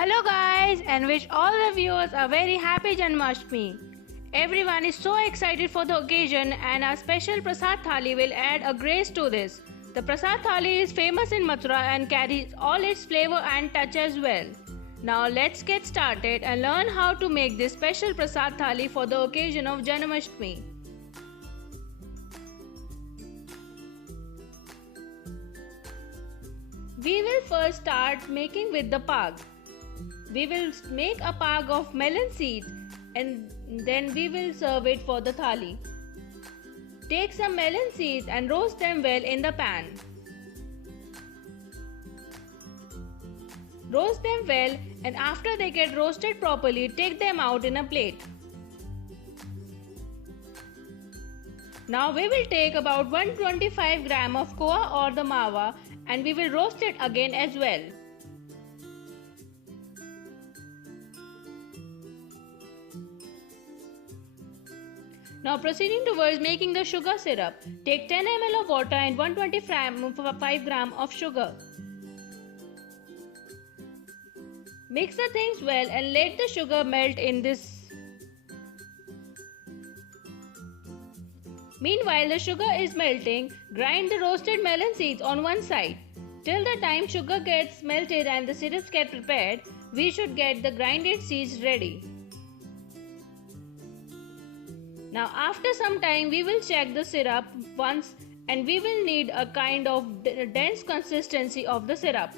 Hello guys, and wish all the viewers a very happy Janmashtami. Everyone is so excited for the occasion and our special Prasad Thali will add a grace to this. The Prasad Thali is famous in Mathura and carries all its flavor and touch as well. Now let's get started and learn how to make this special Prasad Thali for the occasion of Janmashtami. We will first start making with the pag. We will make a pag of melon seeds and then we will serve it for the thali. Take some melon seeds and roast them well in the pan. Roast them well, and after they get roasted properly, take them out in a plate. Now we will take about 125 gram of koa or the mawa and we will roast it again as well. Now proceeding towards making the sugar syrup. Take 10 ml of water and 125 gram of sugar. Mix the things well and let the sugar melt in this. Meanwhile, the sugar is melting, grind the roasted melon seeds on one side. Till the time sugar gets melted and the syrups get prepared, we should get the grinded seeds ready. Now after some time we will check the syrup once and we will need a kind of dense consistency of the syrup.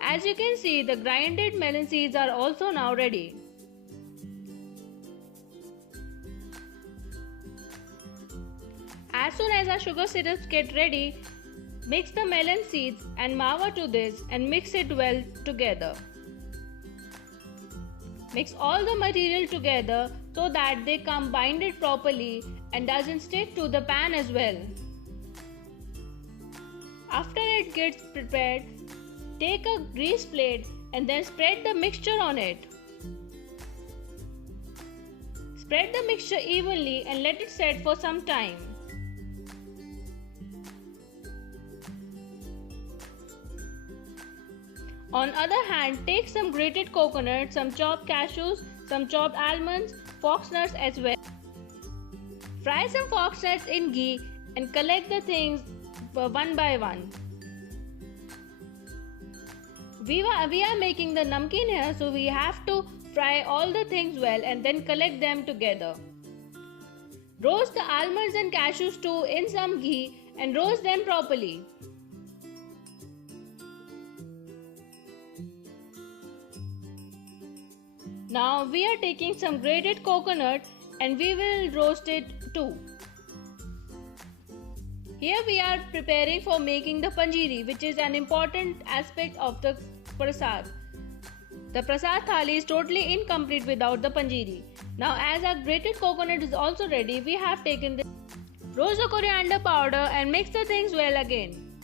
As you can see, the grinded melon seeds are also now ready. As soon as our sugar syrups get ready, mix the melon seeds and mawa to this and mix it well together. Mix all the material together so that they come binded properly and doesn't stick to the pan as well. After it gets prepared, take a greased plate and then spread the mixture on it. Spread the mixture evenly and let it set for some time. On other hand, take some grated coconut, some chopped cashews, some chopped almonds, foxnuts as well. Fry some foxnuts in ghee and collect the things one by one. We are making the namkeen here, so we have to fry all the things well and then collect them together. Roast the almonds and cashews too in some ghee and roast them properly. Now we are taking some grated coconut and we will roast it too. Here we are preparing for making the panjiri, which is an important aspect of the prasad. The prasad thali is totally incomplete without the panjiri. Now as our grated coconut is also ready, we have taken the roast the coriander powder and mix the things well again.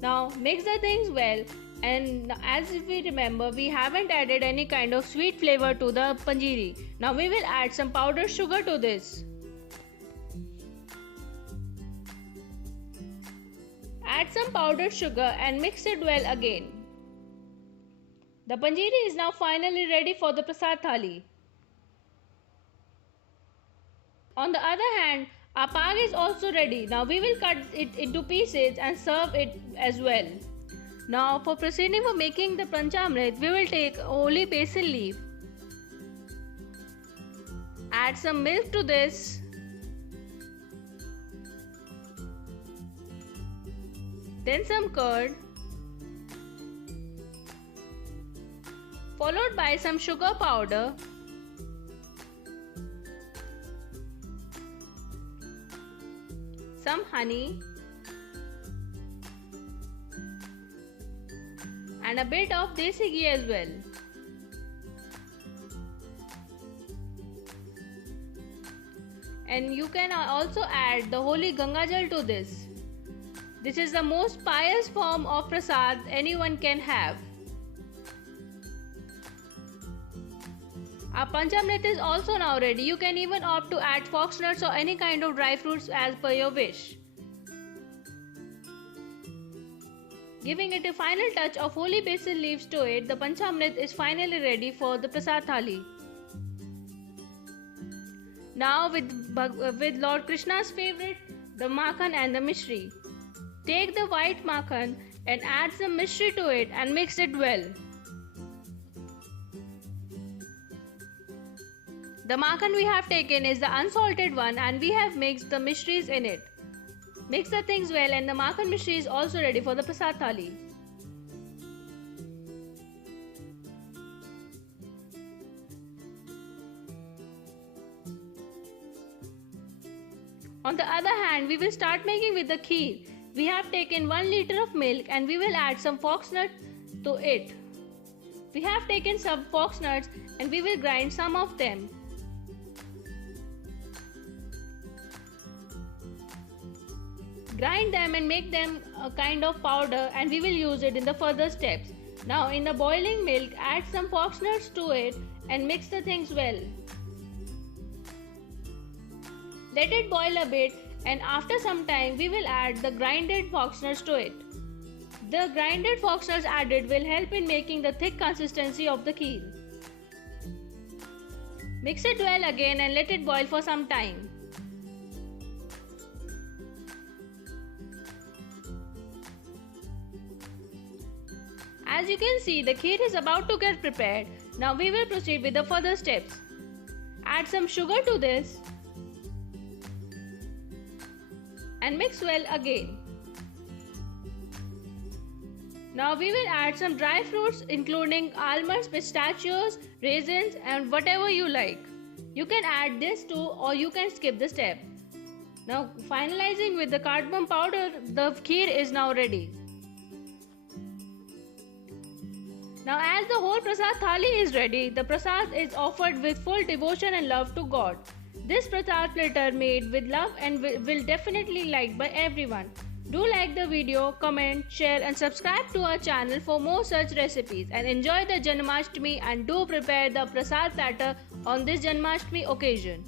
Now mix the things well. And as if we remember, we haven't added any kind of sweet flavor to the panjiri. Now we will add some powdered sugar to this. Add some powdered sugar and mix it well again. The panjiri is now finally ready for the prasad thali. On the other hand, our pag is also ready. Now we will cut it into pieces and serve it as well. Now for proceeding for making the panchamrit, we will take holy basil leaf. Add some milk to this. Then some curd. Followed by some sugar powder. Some honey. And a bit of desi ghee as well. And you can also add the holy Ganga Jal to this. This is the most pious form of prasad anyone can have. Our panchamrit is also now ready. You can even opt to add foxnuts or any kind of dry fruits as per your wish. Giving it a final touch of holy basil leaves to it, the Panchamrit is finally ready for the Prasad Thali. Now with Lord Krishna's favorite, the Makhan and the Mishri. Take the white Makhan and add some Mishri to it and mix it well. The Makhan we have taken is the unsalted one and we have mixed the Mishris in it. Mix the things well and the Makhan Mishri is also ready for the Prasad Thali. On the other hand, we will start making with the kheer. We have taken 1 liter of milk and we will add some foxnuts to it. We have taken some foxnuts and we will grind some of them. Grind them and make them a kind of powder and we will use it in the further steps. Now in the boiling milk, add some foxnuts to it and mix the things well. Let it boil a bit and after some time we will add the grinded foxnuts to it. The grinded foxnuts added will help in making the thick consistency of the kheer. Mix it well again and let it boil for some time. As you can see, the kheer is about to get prepared. Now we will proceed with the further steps. Add some sugar to this and mix well again. Now we will add some dry fruits including almonds, pistachios, raisins and whatever you like. You can add this too or you can skip the step. Now finalizing with the cardamom powder, the kheer is now ready. Now as the whole Prasad Thali is ready, the Prasad is offered with full devotion and love to God. This Prasad platter made with love and will definitely liked by everyone. Do like the video, comment, share and subscribe to our channel for more such recipes and enjoy the Janmashtami and do prepare the Prasad platter on this Janmashtami occasion.